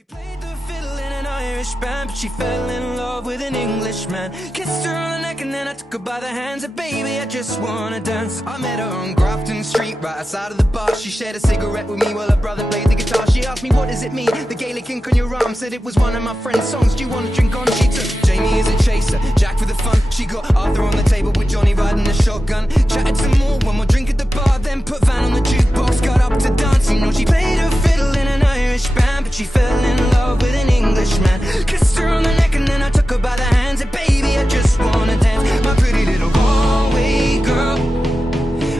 She played the fiddle in an Irish band, but she fell in love with an Englishman. Kissed her on the neck and then I took her by the hands. And baby, I just wanna dance. I met her on Grafton Street, right outside of the bar. She shared a cigarette with me while her brother played the guitar. She asked me, what does it mean? The Gaelic ink on your arm. Said it was one of my friend's songs. Do you want to drink on? She took Jamie as a chaser, Jack for the fun. She got Arthur on the table with Johnny riding a shotgun. Chatted some more, one more drink at the bar. Then put Van on the jukebox, got up to dance. You know she played her fiddle in an Irish band, but she fell in love with an Englishman. Kissed her on the neck and then I took her by the hands. And baby, I just wanna dance. My pretty little Galway girl.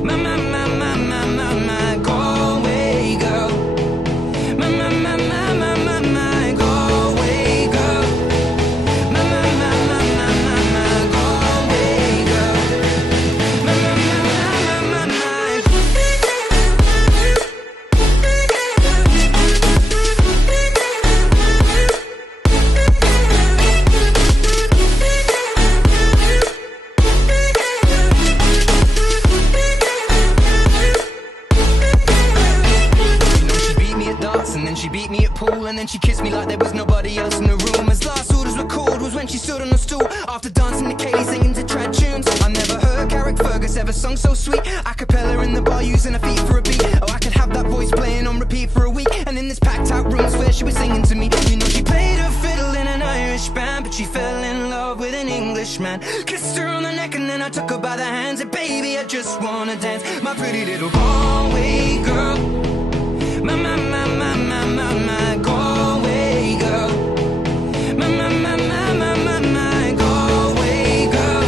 My Galway girl. My Galway girl. My Galway girl. And then she beat me at pool, and then she kissed me like there was nobody else in the room. As last orders were called was when she stood on a stool, after dancing to Kaylee singing to trad tunes. I never heard Carrick Fergus ever sung so sweet. A cappella in the bar using her feet for a beat. Oh, I could have that voice playing on repeat for a week. And in this packed out room where she was singing to me. You know she played her fiddle in an Irish band, but she fell in love with an Englishman. Kissed her on the neck and then I took her by the hands. And baby, I just wanna dance. My pretty little Galway girl. My Galway girl. My Galway girl. My Galway girl.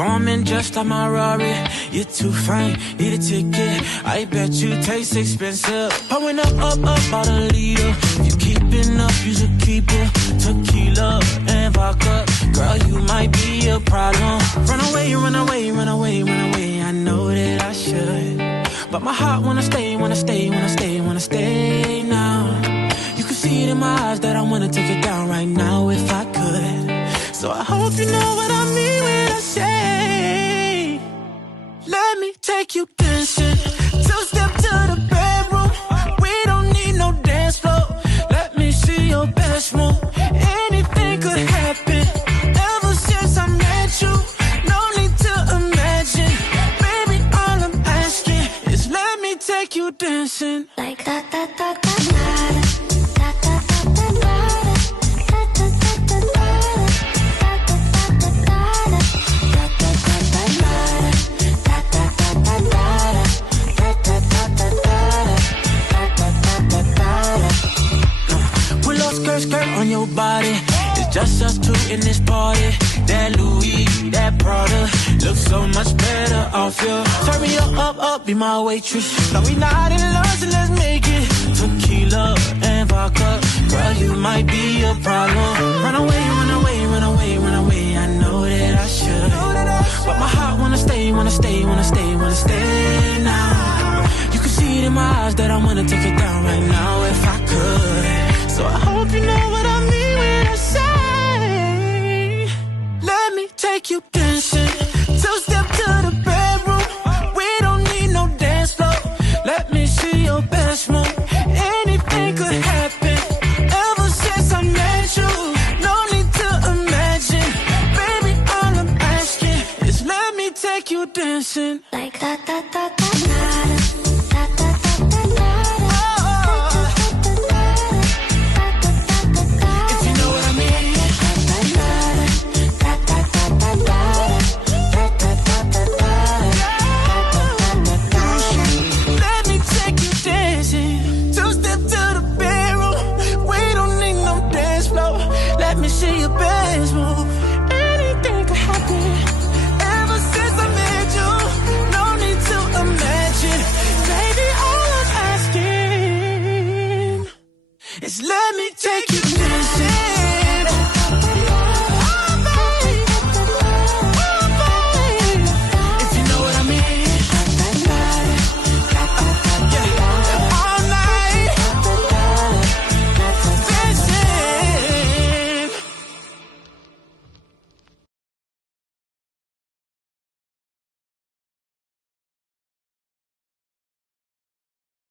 performing just like my Rari. You're too fine, need a ticket. I bet you taste expensive. Pouring up, about a liter. If you keeping up, you should keep it. Tequila and vodka. Girl, you might be a problem. Run away, run away, run away, run away. I know that I should, but my heart wanna stay, wanna stay, wanna stay, wanna stay now. You can see it in my eyes that I wanna take it down right now if I could. So I hope you know what I mean when I say, let me take you dancing. Two-step to the bedroom. We don't need no dance floor. Let me see your best move. Anything could happen. Ever since I met you, no need to imagine. Baby, all I'm asking is let me take you dancing. Like that, that, that, that, that. Skirt on your body, it's just us two in this party. That Louis, that Prada, looks so much better off you. Turn me up, be my waitress. Now we not in love, so let's make it. Tequila and vodka, girl, you might be a problem. Run away, run away, run away, run away. I know that I should, but my heart wanna stay, wanna stay, wanna stay, wanna stay now. You can see it in my eyes that I wanna take it down right now if I could. So I hope you know what I mean when I say, let me take you dancing. Two-step to the bedroom. We don't need no dance floor. Let me see your best move. Anything could happen. Ever since I met you, no need to imagine. Baby, all I'm asking is let me take you dancing. Like that, that, that.